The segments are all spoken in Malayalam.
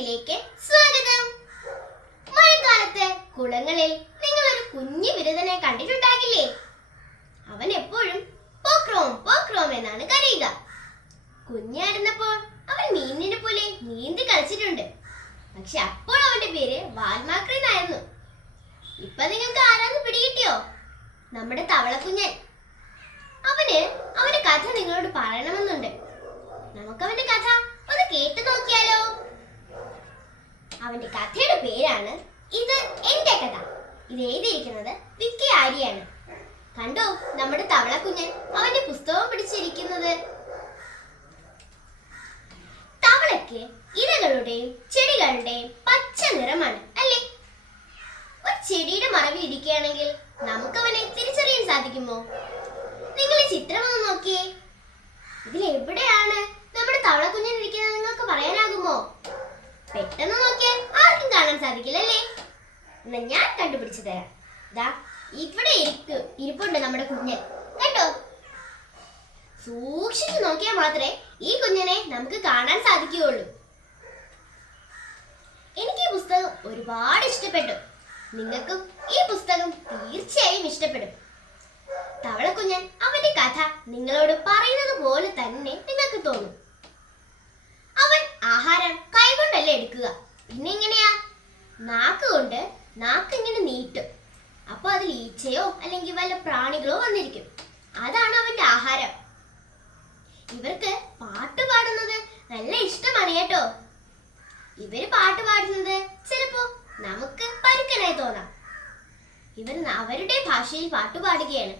കഥക്കൂട്ടിലേക്ക് സ്വാഗതം. മഴക്കാലത്ത് കുളങ്ങളിൽ നിങ്ങൾ ഒരു കുഞ്ഞു ബിരുദനെ കണ്ടിട്ടുണ്ടാകില്ലേ? അവൻ എപ്പോഴും പോക്രോം പോക്രോം എന്നാണ് കരയുക. കുഞ്ഞായിരുന്നപ്പോൾ അവൻ മീനിനെ പോലെ നീന്തി കളിച്ചിട്ടുണ്ട്. പക്ഷെ അപ്പോൾ അവന്റെ പേര് വാൽമാക്രി എന്നായിരുന്നു. ഇപ്പൊ നിങ്ങൾക്ക് ആരാന്ന് പിടികിട്ടിയോ? നമ്മുടെ തവളക്കുഞ്ഞൻ. അവന് അവന്റെ കഥ നിങ്ങളോട് പറയണമെന്നുണ്ട്. നമുക്ക് അവന്റെ കഥ ഒന്ന് കേട്ടു നോക്കിയാലോ? അവന്റെ കഥയുടെ പേരാണ് ഇത് എന്റെ കഥ. ഇത് എഴുതിയിരിക്കുന്നത് വിക്കി ആര്യാണ് കണ്ടോ നമ്മുടെ തവളക്കുഞ്ഞൻ അവന്റെ പുസ്തകം പിടിച്ചിരിക്കുന്നത്? തവളയ്ക്ക് ഇലകളുടെയും ചെടികളുടെയും പച്ച നിറമാണ് അല്ലേ? ഒരു ചെടിയുടെ മറവിൽ ഇരിക്കുകയാണെങ്കിൽ നമുക്ക് അവനെ തിരിച്ചറിയാൻ സാധിക്കുമോ? നിങ്ങൾ ചിത്രം ഒന്ന് നോക്കിയേ. ഇതിൽ എവിടെയാണ് നമ്മുടെ തവളക്കുഞ്ഞൻ ഇരിക്കുന്നത് നിങ്ങൾക്ക് പറയാനാകുമോ പെട്ടെന്ന് നോക്കിയാൽ ആർക്കും കാണാൻ സാധിക്കില്ല അല്ലേ എന്നാ ഞാൻ കണ്ടുപിടിച്ചു തരാം. ദാ ഇവിടെ ഇരിക്കു ഇരിപ്പുണ്ട് നമ്മുടെ കുഞ്ഞ്. കേട്ടോ സൂക്ഷിച്ചു നോക്കിയാൽ മാത്രമേ ഈ കുഞ്ഞിനെ നമുക്ക് കാണാൻ സാധിക്കുകയുള്ളൂ. എനിക്ക് ഈ പുസ്തകം ഒരുപാട് ഇഷ്ടപ്പെട്ടു. നിങ്ങൾക്കും ഈ പുസ്തകം തീർച്ചയായും ഇഷ്ടപ്പെടും. തവളക്കുഞ്ഞൻ അവന്റെ കഥ നിങ്ങളോട് പറയുന്നത് പോലെ തന്നെ നിങ്ങൾക്ക് തോന്നും. നാക്ക് കൊണ്ട് നാക്ക് ഇങ്ങനെ നീട്ടും. അപ്പൊ അതിൽ ഈച്ചയോ അല്ലെങ്കിൽ വല്ല പ്രാണികളോ വന്നിരിക്കും. അതാണ് അവന്റെ ആഹാരം. ഇവർക്ക് പാട്ട് പാടുന്നത് നല്ല ഇഷ്ടമാണ് കേട്ടോ. ഇവർ പാട്ട് പാടുന്നത് ചിലപ്പോ നമുക്ക് പരുക്കനായി തോന്നാം. ഇവർ അവരുടെ ഭാഷയിൽ പാട്ട് പാടുകയാണ്.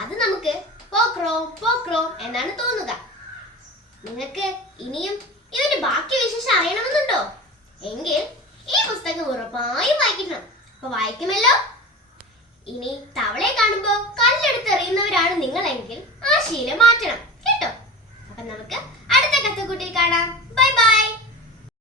അത് നമുക്ക് പോക്രോ പോക്രോ എന്നാണ് തോന്നുക. നിങ്ങൾക്ക് ഇനിയും ഉറപ്പായും വായിക്കണം. അപ്പൊ വായിക്കുമല്ലോ? ഇനി തവളെ കാണുമ്പോ കല്ലെടുത്തെറിയുന്നവരാണ് നിങ്ങളെങ്കിൽ ആ ശീലം മാറ്റണം.